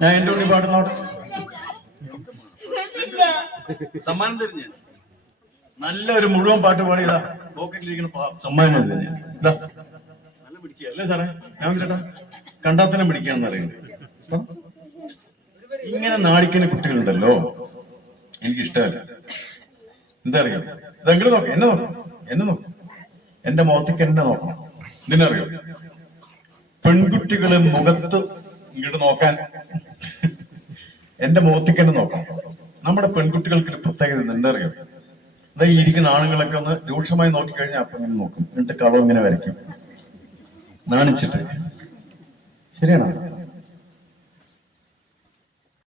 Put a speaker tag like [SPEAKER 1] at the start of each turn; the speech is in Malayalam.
[SPEAKER 1] ഞാൻ എന്റെ ഉണ്ണി പാടുന്നോട്ടെ സമ്മാനം തരുന്ന നല്ലൊരു മുഴുവൻ പാട്ട് പാടിയതാ പോക്കറ്റിലിരിക്കുന്ന സമ്മാനം തരുന്ന നല്ല പിടിക്കുക അല്ലേ സാറേ? ഞാൻ ചേട്ടാ കണ്ടാൽ തന്നെ പിടിക്കുകയാണെന്ന് അറിയുന്നത് ഇങ്ങനെ നാടിക്കുന്ന കുട്ടികളുണ്ടല്ലോ. എനിക്ക് ഇഷ്ടമല്ല എന്താ അറിയാം? ഇതെങ്കിലും നോക്കാം എന്നെ നോക്കാം എന്നെ നോക്കാം. എന്റെ മുഖത്തേക്ക് എന്നെ നോക്കണം. നിന്നറിയോ പെൺകുട്ടികളെ മുഖത്ത് ഇങ്ങോട്ട് നോക്കാൻ എന്റെ മുഖത്തേക്കെന്നെ നോക്കണം. നമ്മുടെ പെൺകുട്ടികൾക്ക് ഒരു പ്രത്യേകത എന്തറിയോ അതാ ഇരിക്കുന്ന ആളുകളൊക്കെ ഒന്ന് രൂക്ഷമായി നോക്കിക്കഴിഞ്ഞാൽ അപ്പൊ ഇങ്ങനെ നോക്കും. എന്നിട്ട് കളവ് ഇങ്ങനെ വരയ്ക്കും. നാണിച്ചിട്ട്. ശരിയാണോ?